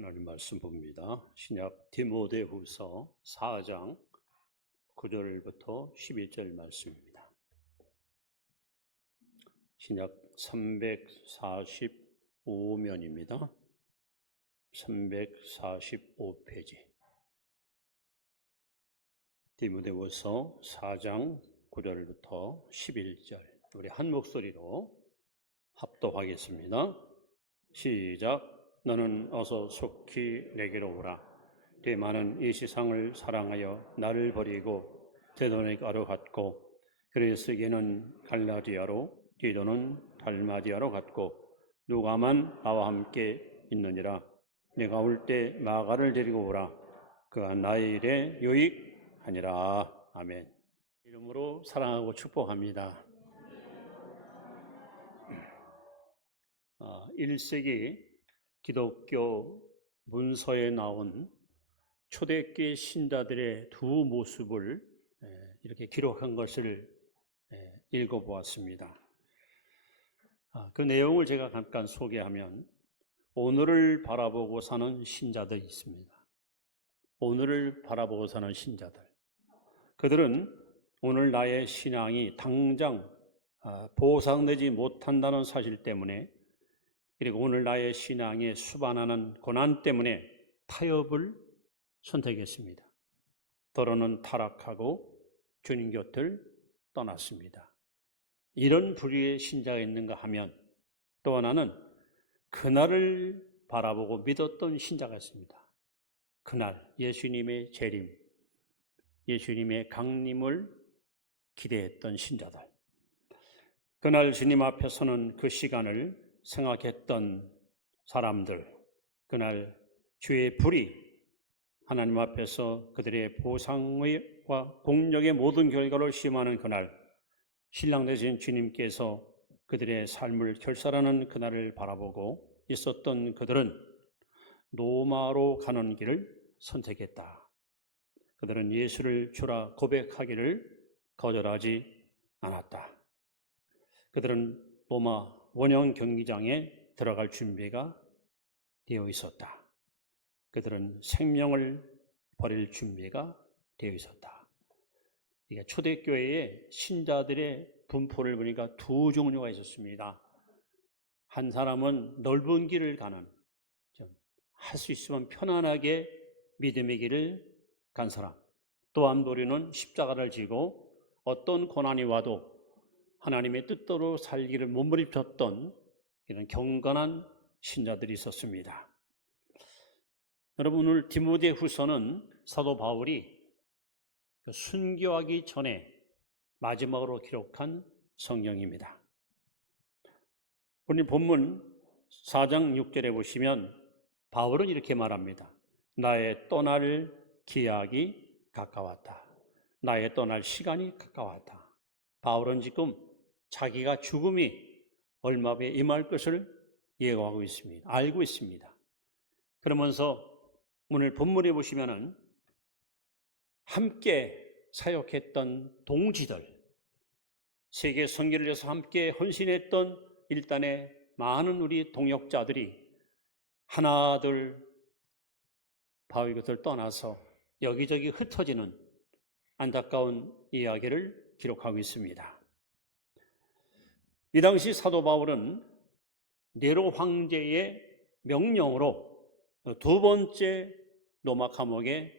하나님 말씀 봅니다. 신약 디모데후서 4장 9절부터 11절 말씀입니다. 신약 345면입니다. 345페이지. 디모데후서 4장 9절부터 11절. 우리 한 목소리로 합독하겠습니다. 시작. 너는 어서 속히 내게로 오라. 대만은 이 세상을 사랑하여 나를 버리고 데도니가로 갔고, 그레스게는 갈라디아로, 디도는 달마디아로 갔고, 누가만 나와 함께 있느니라. 내가 올 때 마가를 데리고 오라. 그가 나의 일에 유익하니라. 아멘. 이름으로 사랑하고 축복합니다. 1세기 기독교 문서에 나온 초대교회 신자들의 두 모습을 이렇게 기록한 것을 읽어보았습니다. 그 내용을 제가 잠깐 소개하면, 오늘을 바라보고 사는 신자들이 있습니다. 오늘을 바라보고 사는 신자들. 그들은 오늘 나의 신앙이 당장 보상되지 못한다는 사실 때문에, 그리고 오늘 나의 신앙에 수반하는 고난 때문에 타협을 선택했습니다. 더러는 타락하고 주님 곁을 떠났습니다. 이런 부류의 신자가 있는가 하면, 또 하나는 그날을 바라보고 믿었던 신자가 있습니다. 그날 예수님의 재림, 예수님의 강림을 기대했던 신자들. 그날 주님 앞에 서는 그 시간을 생각했던 사람들, 그날 주의 불이 하나님 앞에서 그들의 보상과 공력의 모든 결과를 시험하는 그날, 신랑 되신 주님께서 그들의 삶을 결산하는 그날을 바라보고 있었던 그들은 로마로 가는 길을 선택했다. 그들은 예수를 주라 고백하기를 거절하지 않았다. 그들은 로마 원형 경기장에 들어갈 준비가 되어 있었다. 그들은 생명을 버릴 준비가 되어 있었다. 이게 초대교회의 신자들의 분포를 보니까 두 종류가 있었습니다. 한 사람은 넓은 길을 가는, 할 수 있으면 편안하게 믿음의 길을 간 사람. 또 한 부류는 십자가를 지고 어떤 고난이 와도 하나님의 뜻대로 살기를 몸부림쳤던 이런 경건한 신자들이 있었습니다. 여러분, 오늘 디모데후서는 사도 바울이 순교하기 전에 마지막으로 기록한 성경입니다. 오늘 본문 4장 6절에 보시면 바울은 이렇게 말합니다. 나의 떠날 기약이 가까웠다. 나의 떠날 시간이 가까웠다. 바울은 지금 자기가 죽음이 얼마 후에 임할 것을 예고하고 있습니다. 알고 있습니다. 그러면서 오늘 본문에 보시면은 함께 사역했던 동지들, 세계 선교를 위해서 함께 헌신했던 일단의 많은 우리 동역자들이 하나둘 바울 곁을 떠나서 여기저기 흩어지는 안타까운 이야기를 기록하고 있습니다. 이 당시 사도 바울은 네로 황제의 명령으로 두 번째 로마 감옥에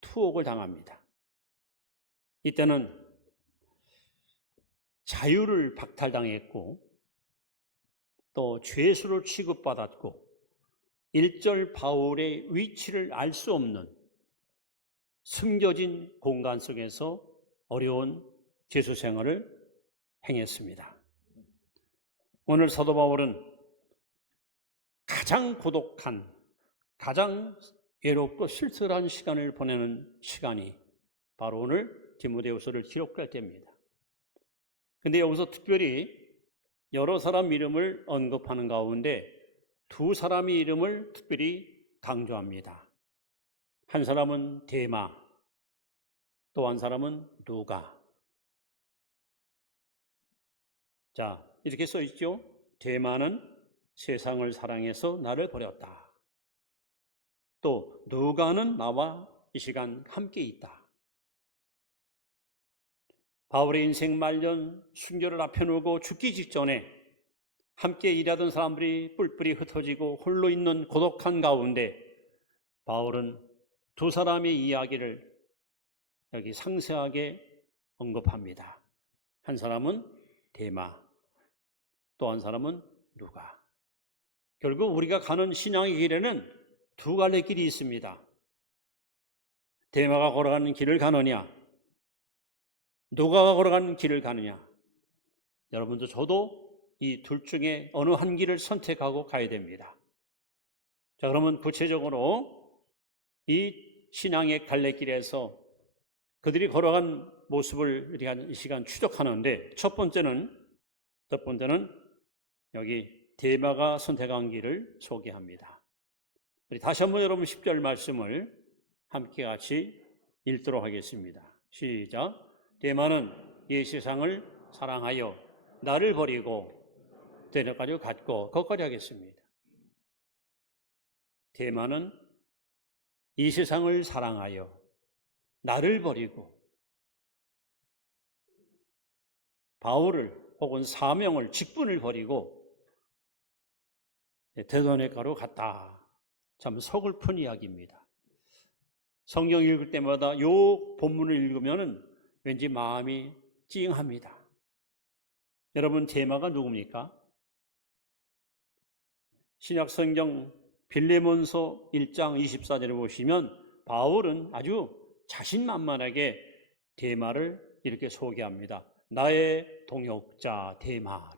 투옥을 당합니다. 이때는 자유를 박탈당했고 또 죄수로 취급받았고 일절 바울의 위치를 알 수 없는 숨겨진 공간 속에서 어려운 죄수 생활을 행했습니다. 오늘 사도 바울은 가장 고독한, 가장 외롭고 쓸쓸한 시간을 보내는 시간이 바로 오늘 디모데후서를 기록할 때입니다. 근데 여기서 특별히 여러 사람 이름을 언급하는 가운데 두 사람의 이름을 특별히 강조합니다. 한 사람은 데마, 또 한 사람은 누가. 자, 이렇게 써 있죠. 데마는 세상을 사랑해서 나를 버렸다. 또 누가는 나와 이 시간 함께 있다. 바울의 인생 말년 순교를 앞에 놓고 죽기 직전에 함께 일하던 사람들이 뿔뿔이 흩어지고 홀로 있는 고독한 가운데 바울은 두 사람의 이야기를 여기 상세하게 언급합니다. 한 사람은 데마, 또 한 사람은 누가. 결국 우리가 가는 신앙의 길에는 두 갈래 길이 있습니다. 데마가 걸어가는 길을 가느냐, 누가가 걸어가는 길을 가느냐. 여러분도 저도 이 둘 중에 어느 한 길을 선택하고 가야 됩니다. 자, 그러면 구체적으로 이 신앙의 갈래길에서 그들이 걸어간 모습을 우리가 이 시간 추적하는데 첫 번째는 여기 데마가 선택한 길을 소개합니다. 우리 다시 한번 여러분 10절 말씀을 함께 같이 읽도록 하겠습니다. 시작. 데마는 이 세상을 사랑하여 나를 버리고 데려까지 갔고, 거기까지 하겠습니다. 데마는 이 세상을 사랑하여 나를 버리고 바울을 혹은 사명을, 직분을 버리고 데살로니가로 갔다. 참 서글픈 이야기입니다. 성경 읽을 때마다 이 본문을 읽으면 왠지 마음이 찡합니다. 여러분, 데마가 누굽니까? 신약 성경 빌레몬서 1장 24절에 보시면 바울은 아주 자신만만하게 데마를 이렇게 소개합니다. 나의 동역자 데마.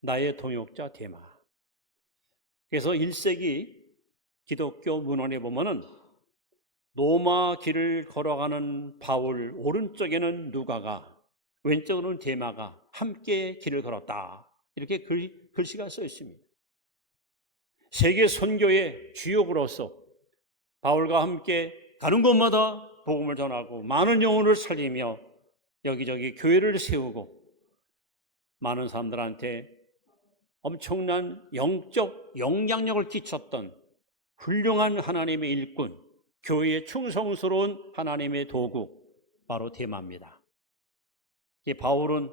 나의 동역자 데마. 그래서 1세기 기독교 문헌에 보면은 로마 길을 걸어가는 바울, 오른쪽에는 누가가, 왼쪽으로는 데마가 함께 길을 걸었다. 이렇게 글씨가 써 있습니다. 세계 선교의 주역으로서 바울과 함께 가는 곳마다 복음을 전하고 많은 영혼을 살리며 여기저기 교회를 세우고 많은 사람들한테 엄청난 영적 영향력을 끼쳤던 훌륭한 하나님의 일꾼, 교회에 충성스러운 하나님의 도구, 바로 데마입니다. 이 바울은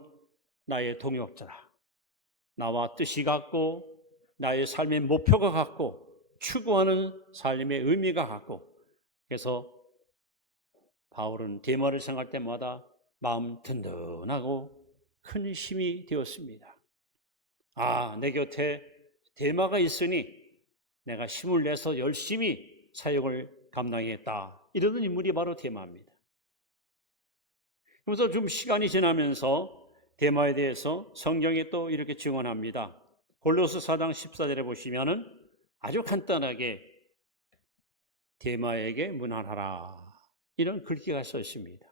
나의 동역자다. 나와 뜻이 같고 나의 삶의 목표가 같고 추구하는 삶의 의미가 같고, 그래서 바울은 데마를 생각할 때마다 마음 든든하고 큰 힘이 되었습니다. 아, 내 곁에 데마가 있으니 내가 힘을 내서 열심히 사역을 감당했다. 이러던 인물이 바로 데마입니다. 그래서 좀 시간이 지나면서 데마에 대해서 성경에 또 이렇게 증언합니다. 골로새 4장 14절에 보시면은 아주 간단하게 데마에게 문안하라, 이런 글귀가 써 있습니다.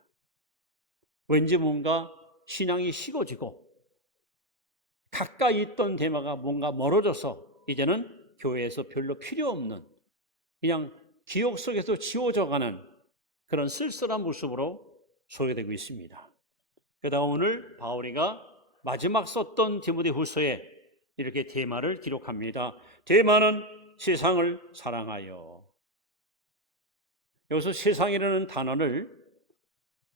왠지 뭔가 신앙이 식어지고 가까이 있던 데마가 뭔가 멀어져서 이제는 교회에서 별로 필요 없는, 그냥 기억 속에서 지워져가는 그런 쓸쓸한 모습으로 소개되고 있습니다. 게다가 오늘 바울이가 마지막 썼던 디모데후서에 이렇게 데마를 기록합니다. 데마는 세상을 사랑하여. 여기서 세상이라는 단어를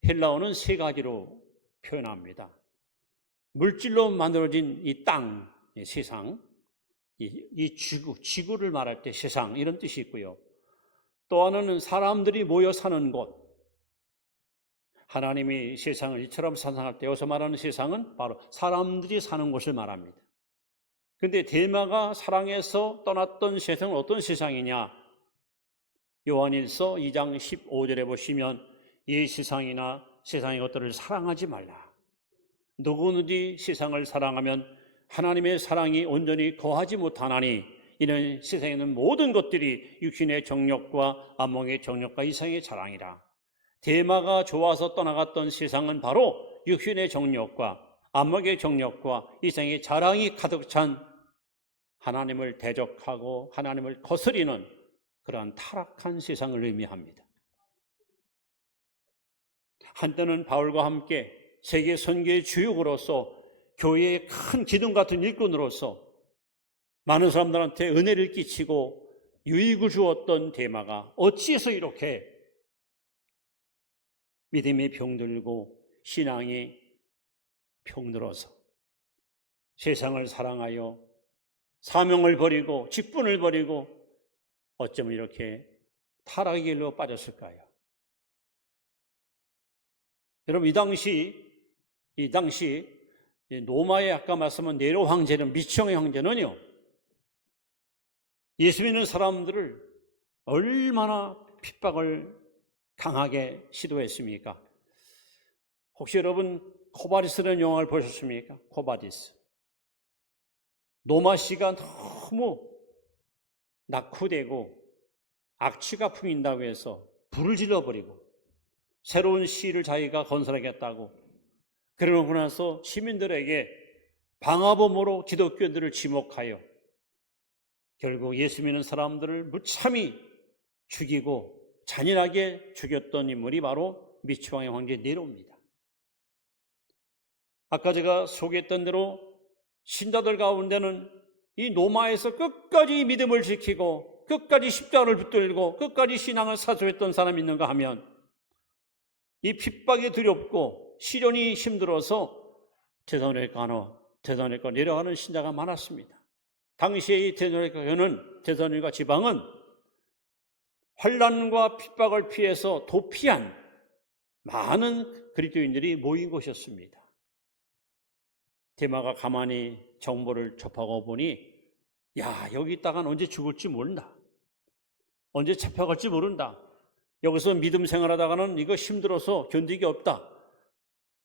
헬라어는 세 가지로 표현합니다. 물질로 만들어진 이 땅, 이 세상, 이 지구를 말할 때 세상, 이런 뜻이 있고요. 또 하나는 사람들이 모여 사는 곳. 하나님이 세상을 이처럼 상상할 때 여기서 말하는 세상은 바로 사람들이 사는 곳을 말합니다. 그런데 데마가 사랑해서 떠났던 세상은 어떤 세상이냐? 요한일서 2장 15절에 보시면 이 세상이나 세상의 것들을 사랑하지 말라. 누구든지 세상을 사랑하면 하나님의 사랑이 온전히 거하지 못하나니 이는 세상에 있는 모든 것들이 육신의 정욕과 안목의 정욕과 이상의 자랑이라. 데마가 좋아서 떠나갔던 세상은 바로 육신의 정욕과 안목의 정욕과 이상의 자랑이 가득 찬 하나님을 대적하고 하나님을 거스리는 그러한 타락한 세상을 의미합니다. 한때는 바울과 함께 세계 선교의 주역으로서 교회의 큰 기둥 같은 일꾼으로서 많은 사람들한테 은혜를 끼치고 유익을 주었던 데마가 어찌해서 이렇게 믿음이 병들고 신앙이 병들어서 세상을 사랑하여 사명을 버리고 직분을 버리고 어쩌면 이렇게 타락의 길로 빠졌을까요? 여러분, 이 당시 로마의 아까 말씀한 네로 황제는, 미치형의 황제는요, 예수 믿는 사람들을 얼마나 핍박을 강하게 시도했습니까? 혹시 여러분 코바디스라는 영화를 보셨습니까? 코바디스. 노마씨가 너무 낙후되고 악취가 풍긴다고 해서 불을 질러버리고 새로운 시를 자기가 건설하겠다고 그러고 나서 시민들에게 방화범으로 기독교인들을 지목하여 결국 예수 믿는 사람들을 무참히 죽이고 잔인하게 죽였던 인물이 바로 미치왕의 황제 네로입니다. 아까 제가 소개했던 대로 신자들 가운데는 이 로마에서 끝까지 믿음을 지키고 끝까지 십자가를 붙들고 끝까지 신앙을 사수했던 사람이 있는가 하면 이 핍박이 두렵고 시련이 힘들어서 데살로니가 내려가는 신자가 많았습니다. 당시에 이 데살로니가 지방은 환난과 핍박을 피해서 도피한 많은 그리스도인들이 모인 곳이었습니다. 데마가 가만히 정보를 접하고 보니 여기 있다간 언제 죽을지 모른다. 언제 잡혀갈지 모른다. 여기서 믿음 생활하다가는 이거 힘들어서 견디기 없다.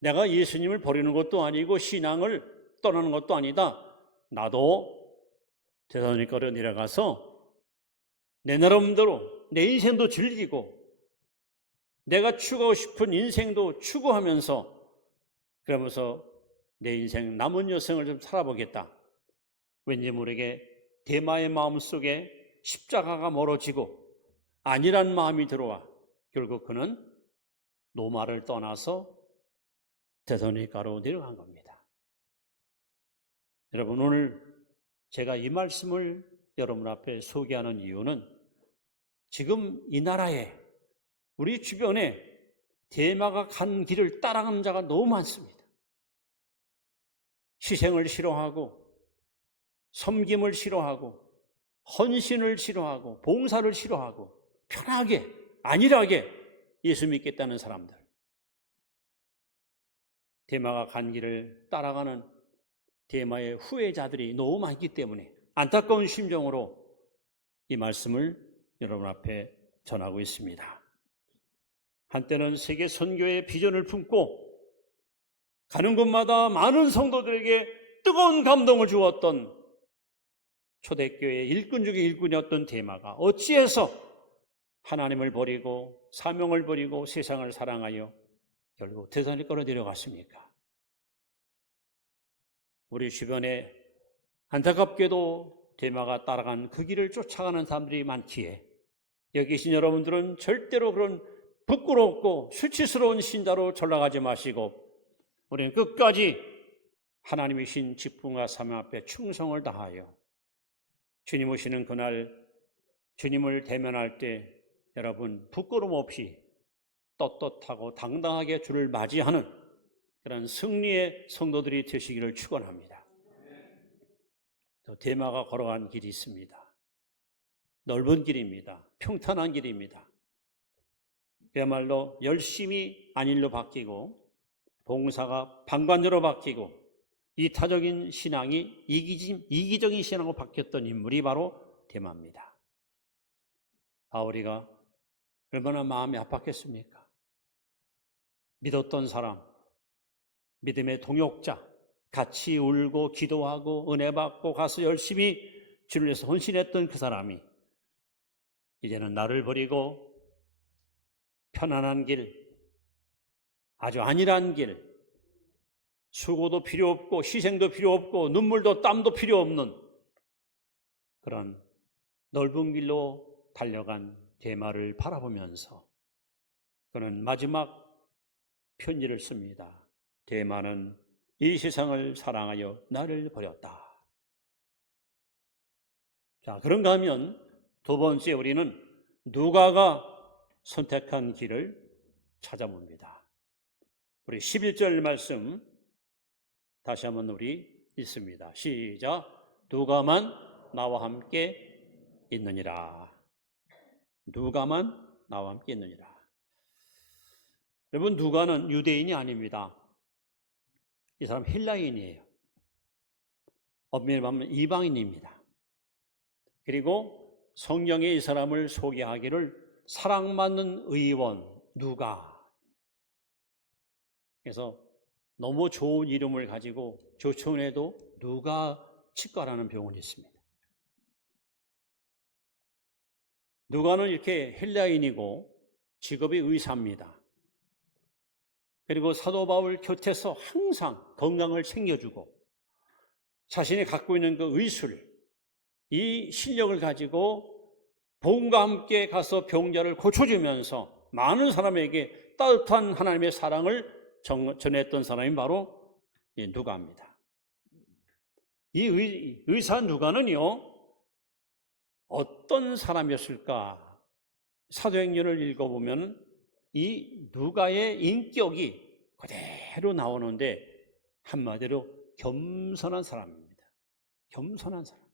내가 예수님을 버리는 것도 아니고 신앙을 떠나는 것도 아니다. 나도 데살로니가로 내려가서 내 나름대로 내 인생도 즐기고 내가 추구하고 싶은 인생도 추구하면서 그러면서 내 인생 남은 여생을 좀 살아보겠다. 왠지 모르게 데마의 마음속에 십자가가 멀어지고 아니란 마음이 들어와 결국 그는 로마를 떠나서 데살로니가로 내려간 겁니다. 여러분, 오늘 제가 이 말씀을 여러분 앞에 소개하는 이유는 지금 이 나라에 우리 주변에 데마가 간 길을 따라가는 자가 너무 많습니다. 희생을 싫어하고 섬김을 싫어하고 헌신을 싫어하고 봉사를 싫어하고 편하게 안일하게 예수 믿겠다는 사람들, 데마가 간 길을 따라가는 데마의 후회자들이 너무 많기 때문에 안타까운 심정으로 이 말씀을 여러분 앞에 전하고 있습니다. 한때는 세계 선교의 비전을 품고 가는 곳마다 많은 성도들에게 뜨거운 감동을 주었던 초대교회의 일꾼 중에 일꾼이었던 데마가 어찌해서 하나님을 버리고 사명을 버리고 세상을 사랑하여 결국 데살로니가로 내려갔습니까? 우리 주변에 안타깝게도 데마가 따라간 그 길을 쫓아가는 사람들이 많기에 여기 계신 여러분들은 절대로 그런 부끄럽고 수치스러운 신자로 전락하지 마시고 우리는 끝까지 하나님이신 직분과 사명 앞에 충성을 다하여 주님 오시는 그날 주님을 대면할 때 여러분 부끄러움 없이 떳떳하고 당당하게 주를 맞이하는 그런 승리의 성도들이 되시기를 축원합니다. 데마가 걸어간 길이 있습니다. 넓은 길입니다. 평탄한 길입니다. 그야말로 열심히 안일로 바뀌고 봉사가 방관자로 바뀌고 이타적인 신앙이 이기적인 신앙으로 바뀌었던 인물이 바로 데마입니다. 바울이가 얼마나 마음이 아팠겠습니까? 믿었던 사람, 믿음의 동역자, 같이 울고 기도하고 은혜 받고 가서 열심히 주를 위해서 헌신했던 그 사람이 이제는 나를 버리고 편안한 길, 아주 안일한 길, 수고도 필요 없고 희생도 필요 없고 눈물도 땀도 필요 없는 그런 넓은 길로 달려간 데마를 바라보면서 그는 마지막 편지를 씁니다. 데마는 이 세상을 사랑하여 나를 버렸다. 자, 그런가 하면 두 번째, 우리는 누가가 선택한 길을 찾아봅니다. 우리 11절 말씀 다시 한번 우리 읽습니다. 시작. 누가만 나와 함께 있느니라. 누가만 나와 함께 있느니라. 여러분, 누가는 유대인이 아닙니다. 이 사람 헬라인이에요. 엄밀히 말하면 이방인입니다. 그리고 성경에 이 사람을 소개하기를 사랑받는 의원 누가. 그래서 너무 좋은 이름을 가지고 조천에도 누가 치과라는 병원이 있습니다. 누가는 이렇게 헬라인이고 직업이 의사입니다. 그리고 사도 바울 곁에서 항상 건강을 챙겨주고 자신이 갖고 있는 그 의술, 이 실력을 가지고 복음과 함께 가서 병자를 고쳐주면서 많은 사람에게 따뜻한 하나님의 사랑을 전했던 사람이 바로 누가입니다. 이 의사 누가는요, 어떤 사람이었을까? 사도행전을 읽어보면 이 누가의 인격이 그대로 나오는데 한마디로 겸손한 사람입니다. 겸손한 사람.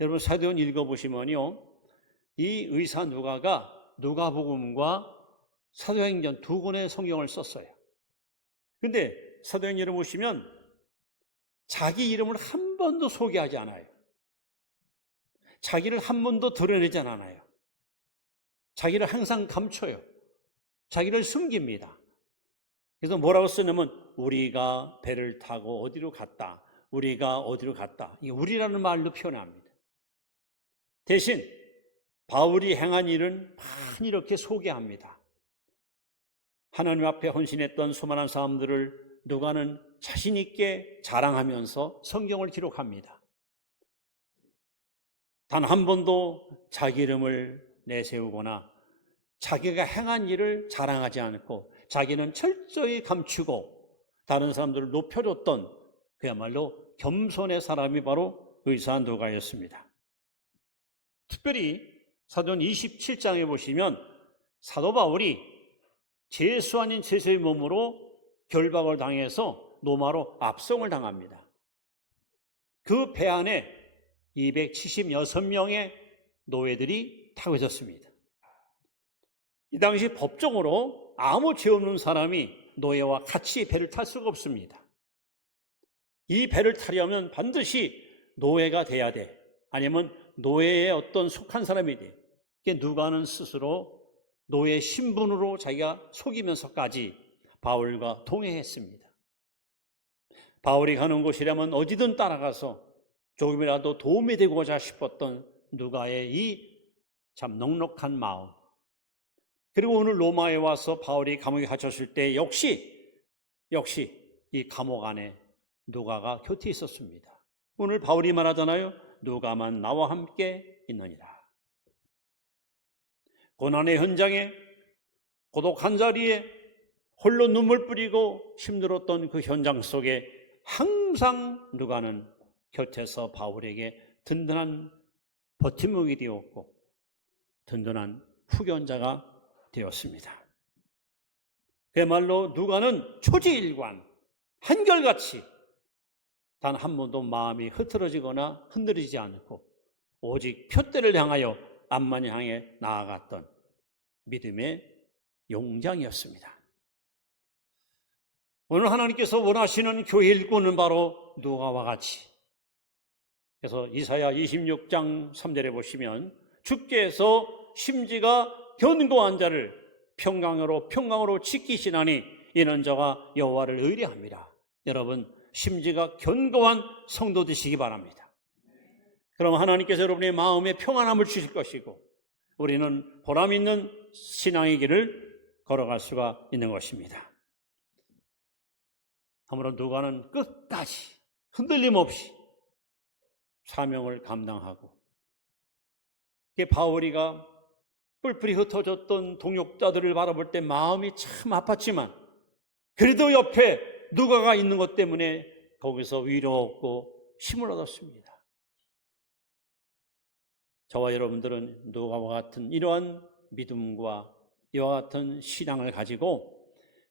여러분 사도행전 읽어보시면요, 이 의사 누가가 누가복음과 사도행전 두 권의 성경을 썼어요. 근데 사도행전을 보시면 자기 이름을 한 번도 소개하지 않아요. 자기를 한 번도 드러내지 않아요. 자기를 항상 감춰요. 자기를 숨깁니다. 그래서 뭐라고 쓰냐면 우리가 배를 타고 어디로 갔다. 우리가 어디로 갔다. 이 우리라는 말로 표현합니다. 대신 바울이 행한 일은 많이 이렇게 소개합니다. 하나님 앞에 헌신했던 수많은 사람들을 누가는 자신 있게 자랑하면서 성경을 기록합니다. 단 한 번도 자기 이름을 내세우거나 자기가 행한 일을 자랑하지 않고 자기는 철저히 감추고 다른 사람들을 높여줬던 그야말로 겸손의 사람이 바로 의사 누가였습니다. 특별히 사도행 27장에 보시면 사도 바울이 죄수 아닌 죄수의 몸으로 결박을 당해서 로마로 압송을 당합니다. 그 배 안에 276명의 노예들이 타고 있었습니다. 이 당시 법적으로 아무 죄 없는 사람이 노예와 같이 배를 탈 수가 없습니다. 이 배를 타려면 반드시 노예가 돼야 돼. 아니면 노예의 어떤 속한 사람이 돼. 누가는 스스로 노예 신분으로 자기가 속이면서까지 바울과 동행했습니다. 바울이 가는 곳이라면 어디든 따라가서 조금이라도 도움이 되고자 싶었던 누가의 이 참 넉넉한 마음. 그리고 오늘 로마에 와서 바울이 감옥에 갇혔을 때 역시 이 감옥 안에 누가가 곁에 있었습니다. 오늘 바울이 말하잖아요. 누가만 나와 함께 있느니라. 고난의 현장에 고독한 자리에 홀로 눈물 뿌리고 힘들었던 그 현장 속에 항상 누가는 곁에서 바울에게 든든한 버팀목이 되었고 든든한 후견자가 되었습니다. 그야말로 누가는 초지일관 한결같이 단 한 번도 마음이 흐트러지거나 흔들리지 않고 오직 표대를 향하여 앞만 향해 나아갔던 믿음의 용장이었습니다. 오늘 하나님께서 원하시는 교회 일꾼은 바로 누가와 같이. 그래서 이사야 26장 3절에 보시면 주께서 심지가 견고한 자를 평강으로 지키시나니 이는 저가 여호와를 의뢰합니다. 여러분 심지가 견고한 성도 되시기 바랍니다. 그럼 하나님께서 여러분의 마음에 평안함을 주실 것이고 우리는 보람 있는 신앙의 길을 걸어갈 수가 있는 것입니다. 아무런 누가는 끝까지 흔들림 없이 사명을 감당하고 바울이가 뿔뿔이 흩어졌던 동역자들을 바라볼 때 마음이 참 아팠지만 그래도 옆에 누가가 있는 것 때문에 거기서 위로 얻고 힘을 얻었습니다. 저와 여러분들은 누가와 같은 이러한 믿음과 이와 같은 신앙을 가지고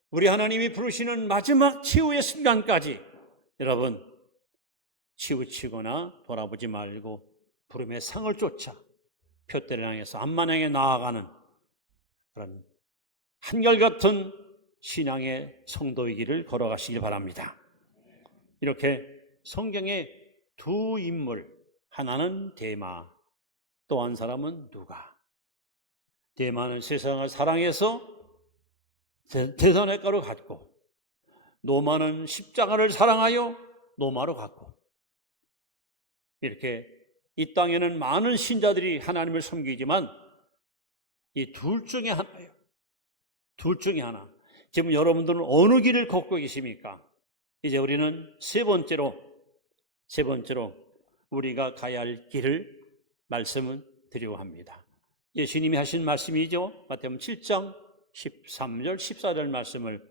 우리 하나님이 부르시는 마지막 최후의 순간까지 여러분 치우치거나 돌아보지 말고 부름의 상을 쫓아 표대를 향해서 암만하게 나아가는 그런 한결같은 신앙의 성도이기를 걸어가시길 바랍니다. 이렇게 성경의 두 인물, 하나는 데마, 또 한 사람은 누가. 데마는 세상을 사랑해서 대선의가로 갔고, 노마는 십자가를 사랑하여 노마로 갔고, 이렇게 이 땅에는 많은 신자들이 하나님을 섬기지만 이 둘 중에 하나예요. 둘 중에 하나. 지금 여러분들은 어느 길을 걷고 계십니까? 이제 우리는 세 번째로 우리가 가야 할 길을 말씀을 드리려 합니다. 예수님이 하신 말씀이죠. 마태복음 7장 13절 14절 말씀을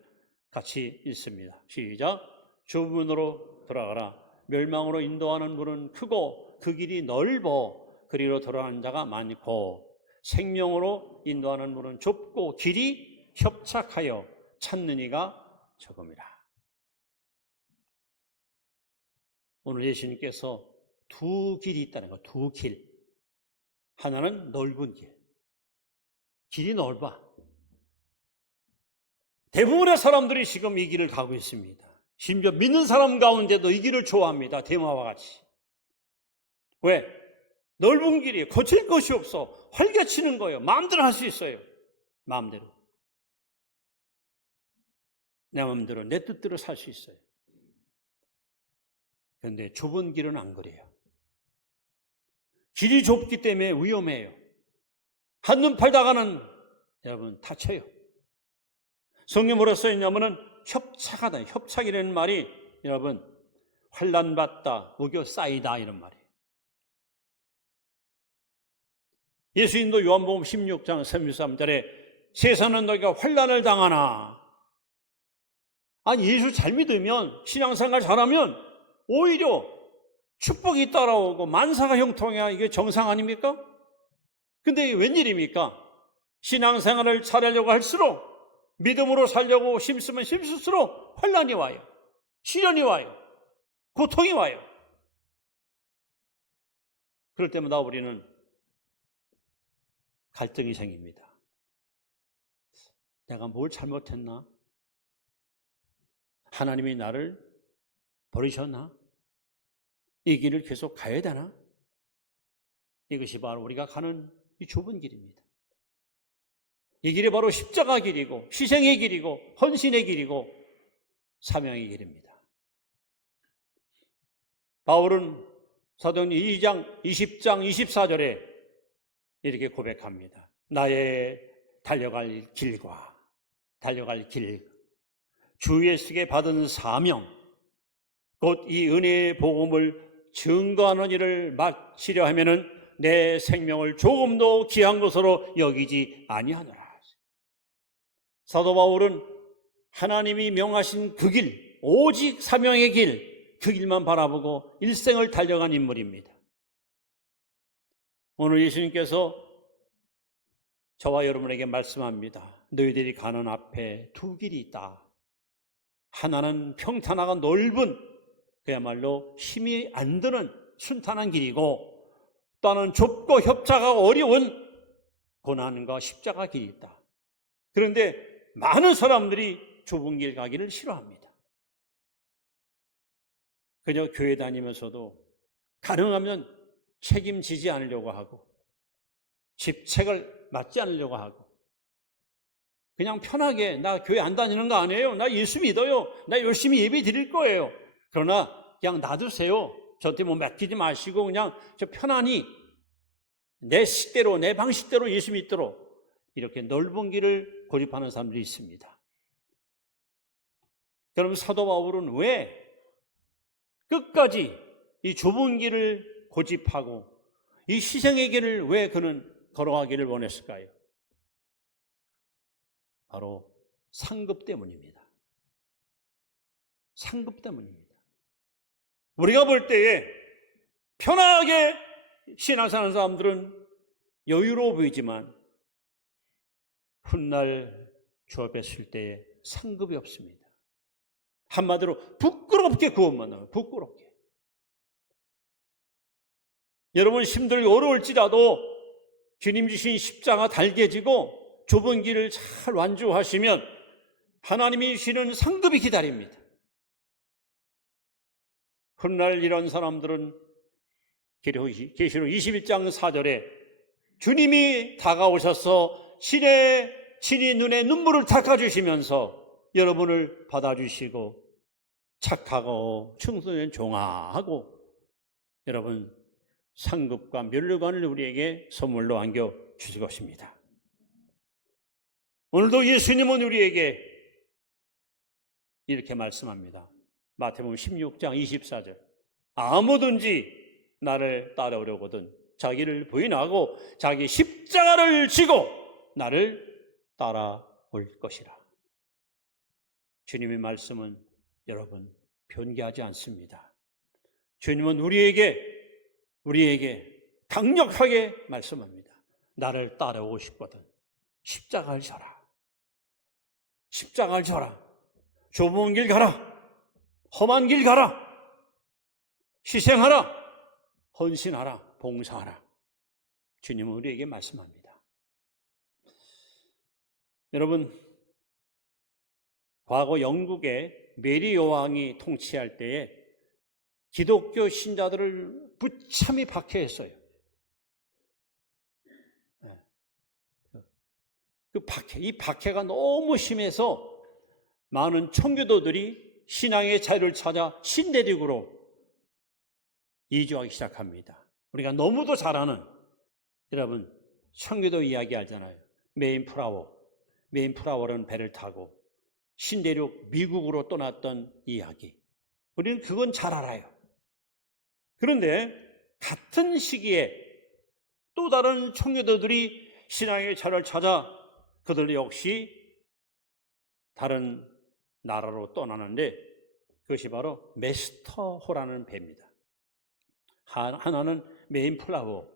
같이 읽습니다. 시작. 좁은 문으로 들어가라. 멸망으로 인도하는 문은 크고 그 길이 넓어 그리로 들어가는 자가 많고 생명으로 인도하는 문은 좁고 길이 협착하여 찾는 이가 적음이라. 오늘 예수님께서 두 길이 있다는 거, 두 길. 하나는 넓은 길. 길이 넓어. 대부분의 사람들이 지금 이 길을 가고 있습니다. 심지어 믿는 사람 가운데도 이 길을 좋아합니다. 데마와 같이. 왜? 넓은 길이에요. 거칠 것이 없어. 활개치는 거예요. 마음대로 할 수 있어요. 마음대로. 내 마음대로, 내 뜻대로 살 수 있어요. 그런데 좁은 길은 안 그래요. 길이 좁기 때문에 위험해요. 한눈 팔다가는 여러분 다쳐요. 성경에 뭐라 써있냐면은 협착하다. 협착이라는 말이 여러분 환난받다, 우겨 쌓이다 이런 말이에요. 예수님도 요한복음 16장 33절에 세상은 너희가 환난을 당하나. 아니 예수 잘 믿으면 신앙생활 잘하면 오히려 축복이 따라오고 만사가 형통해야 이게 정상 아닙니까? 근데 이게 웬일입니까? 신앙생활을 잘하려고 할수록 믿음으로 살려고 힘쓰면 힘쓸수록 환난이 와요. 시련이 와요. 고통이 와요. 그럴 때마다 우리는 갈등이 생깁니다. 내가 뭘 잘못했나? 하나님이 나를 버리셨나? 이 길을 계속 가야 되나? 이것이 바로 우리가 가는 이 좁은 길입니다. 이 길이 바로 십자가 길이고 희생의 길이고 헌신의 길이고 사명의 길입니다. 바울은 사도행전 2장 20장 24절에 이렇게 고백합니다. 나의 달려갈 길, 주 예수께 받은 사명, 곧 이 은혜의 복음을 증거하는 일을 마치려 하면은 내 생명을 조금도 귀한 것으로 여기지 아니하노라. 사도 바울은 하나님이 명하신 그 길, 오직 사명의 길, 그 길만 바라보고 일생을 달려간 인물입니다. 오늘 예수님께서 저와 여러분에게 말씀합니다. 너희들이 가는 앞에 두 길이 있다. 하나는 평탄하고 넓은 그야말로 힘이 안 드는 순탄한 길이고 또 하나는 좁고 협착하고 어려운 고난과 십자가 길이 있다. 그런데 많은 사람들이 좁은 길 가기를 싫어합니다. 그저 교회 다니면서도 가능하면 책임지지 않으려고 하고 집책을 맡지 않으려고 하고 그냥 편하게 나 교회 안 다니는 거 아니에요. 나 예수 믿어요. 나 열심히 예배 드릴 거예요. 그러나 그냥 놔두세요. 저한테 뭐 맡기지 마시고 그냥 저 편안히 내 식대로 내 방식대로 예수 믿도록 이렇게 넓은 길을 고집하는 사람들이 있습니다. 그럼 사도 바울은 왜 끝까지 이 좁은 길을 고집하고 이 희생의 길을 왜 그는 걸어가기를 원했을까요? 바로 상급 때문입니다. 상급 때문입니다. 우리가 볼 때에 편하게 신앙생활하는 사람들은 여유로워 보이지만 훗날 주 앞에 설 때에 상급이 없습니다. 한마디로 부끄럽게 구원만 하면 부끄럽게. 여러분 힘들고 어려울지라도 주님 주신 십자가 달게 지고 좁은 길을 잘 완주하시면 하나님이 주시는 상급이 기다립니다. 훗날 이런 사람들은 계시록 21장 4절에 주님이 다가오셔서 친히 눈에 눈물을 닦아주시면서 여러분을 받아주시고 착하고 충성된 종아하고 여러분 상급과 면류관을 우리에게 선물로 안겨주실 것입니다. 오늘도 예수님은 우리에게 이렇게 말씀합니다. 마태복음 16장 24절 아무든지 나를 따라오려거든 자기를 부인하고 자기 십자가를 지고 나를 따라올 것이라. 주님의 말씀은 여러분 변개하지 않습니다. 주님은 우리에게 강력하게 말씀합니다. 나를 따라오고 싶거든 십자가를 져라. 십자가를 져라. 좁은 길 가라. 험한 길 가라. 희생하라. 헌신하라. 봉사하라. 주님은 우리에게 말씀합니다. 여러분, 과거 영국의 메리 여왕이 통치할 때에 기독교 신자들을 부참히 박해했어요. 이 박해가 너무 심해서 많은 청교도들이 신앙의 자유를 찾아 신대륙으로 이주하기 시작합니다. 우리가 너무도 잘 아는 여러분 청교도 이야기 알잖아요. 메인플라워라는 배를 타고 신대륙 미국으로 떠났던 이야기. 우리는 그건 잘 알아요. 그런데 같은 시기에 또 다른 청교도들이 신앙의 자유를 찾아 그들 역시 다른 나라로 떠나는데 그것이 바로 메스터호라는 배입니다. 하나는 메인플라워,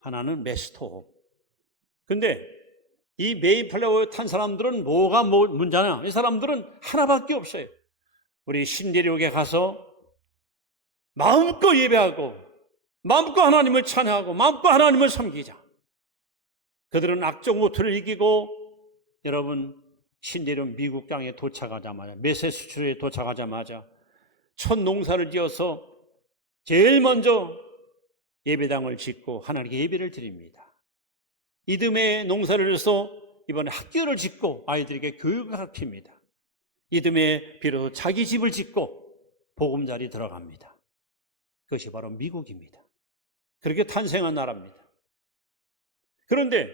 하나는 메스터호. 근데 이 메인플라워에 탄 사람들은 뭐가 문제냐? 이 사람들은 하나밖에 없어요. 우리 신대륙에 가서 마음껏 예배하고 마음껏 하나님을 찬양하고 마음껏 하나님을 섬기자. 그들은 악정 오토를 이기고 여러분 신대륙 미국 땅에 도착하자마자 매세추set츠에 도착하자마자 첫 농사를 지어서 제일 먼저 예배당을 짓고 하나님께 예배를 드립니다. 이듬해 농사를 해서 이번에 학교를 짓고 아이들에게 교육을 가르칩니다. 이듬해 비로소 자기 집을 짓고 보금자리 들어갑니다. 그것이 바로 미국입니다. 그렇게 탄생한 나라입니다. 그런데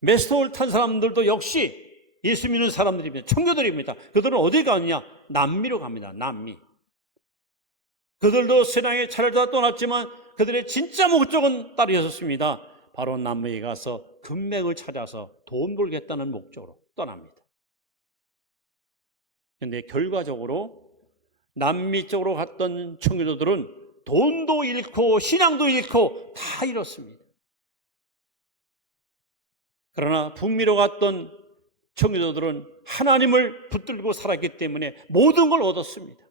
메스터홀 탄 사람들도 역시 예수 믿는 사람들입니다. 청교들입니다. 그들은 어디 가느냐? 남미로 갑니다. 남미. 그들도 신앙의 차를 다 떠났지만 그들의 진짜 목적은 따로 있었습니다. 바로 남미에 가서 금맥을 찾아서 돈 벌겠다는 목적으로 떠납니다. 그런데 결과적으로 남미 쪽으로 갔던 청교도들은 돈도 잃고 신앙도 잃고 다 잃었습니다. 그러나 북미로 갔던 청교도들은 하나님을 붙들고 살았기 때문에 모든 걸 얻었습니다.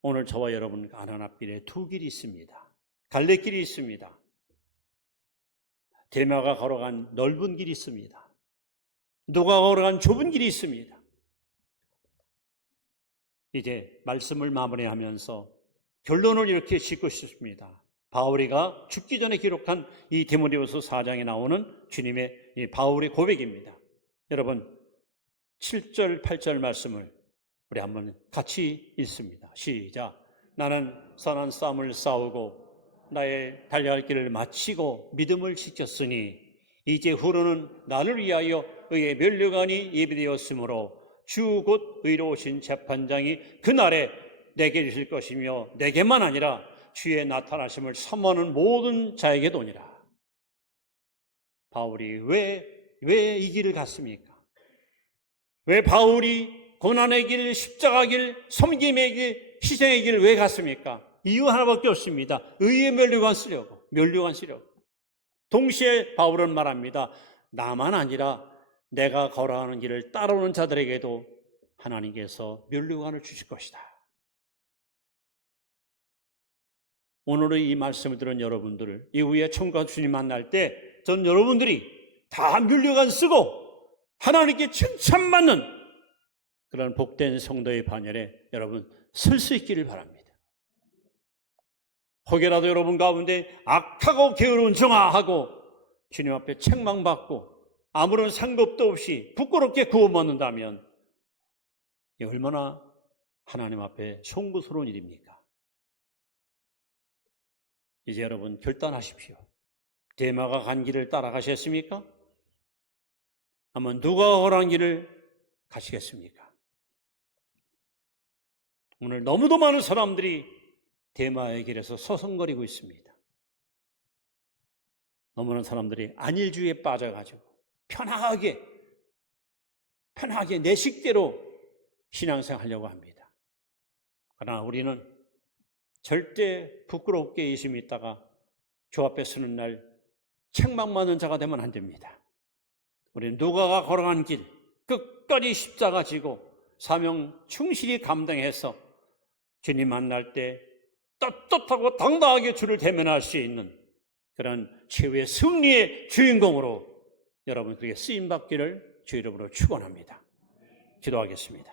오늘 저와 여러분 아는 앞길에 두 길이 있습니다. 갈래길이 있습니다. 대마가 걸어간 넓은 길이 있습니다. 누가 걸어간 좁은 길이 있습니다. 이제 말씀을 마무리하면서 결론을 이렇게 짓고 싶습니다. 바울이가 죽기 전에 기록한 이 디모데후서 4장에 나오는 주님의 이 바울의 고백입니다. 여러분 7절 8절 말씀을 우리 한번 같이 읽습니다. 시작. 나는 선한 싸움을 싸우고 나의 달려야 할 길을 마치고 믿음을 지켰으니 이제 후로는 나를 위하여 의의 면류관이 예비되었으므로 주 곧 의로우신 재판장이 그날에 내게 주실 것이며 내게만 아니라 주의 나타나심을 사모하는 모든 자에게도니라. 바울이 왜 이 길을 갔습니까? 왜 바울이 고난의 길, 십자가 길, 섬김의 길, 희생의 길을 왜 갔습니까? 이유 하나밖에 없습니다. 의의 면류관 쓰려고, 면류관 쓰려고. 동시에 바울은 말합니다. 나만 아니라 내가 걸어가는 길을 따라오는 자들에게도 하나님께서 면류관을 주실 것이다. 오늘의 이 말씀을 들은 여러분들을 이후에 천국과 주님 만날 때 전 여러분들이 다 면류관 쓰고 하나님께 칭찬받는 그런 복된 성도의 반열에 여러분 설 수 있기를 바랍니다. 혹여라도 여러분 가운데 악하고 게으른 정화하고 주님 앞에 책망받고 아무런 상급도 없이 부끄럽게 구원받는다면 이 얼마나 하나님 앞에 송구스러운 일입니까? 이제 여러분 결단하십시오. 데마가 간 길을 따라가셨습니까? 아마 누가 허락한 길을 가시겠습니까? 오늘 너무도 많은 사람들이 데마의 길에서 서성거리고 있습니다. 너무 많은 사람들이 안일주의에 빠져가지고 편하게 내 식대로 신앙생활 하려고 합니다. 그러나 우리는 절대 부끄럽게 예수님 있다가 주 앞에 서는 날 책망받는 자가 되면 안 됩니다. 우리는 누가가 걸어간 길 끝까지 십자가 지고 사명 충실히 감당해서 주님 만날 때 떳떳하고 당당하게 주를 대면할 수 있는 그런 최후의 승리의 주인공으로 여러분 그렇게 쓰임받기를 주 이름으로 축원합니다. 기도하겠습니다.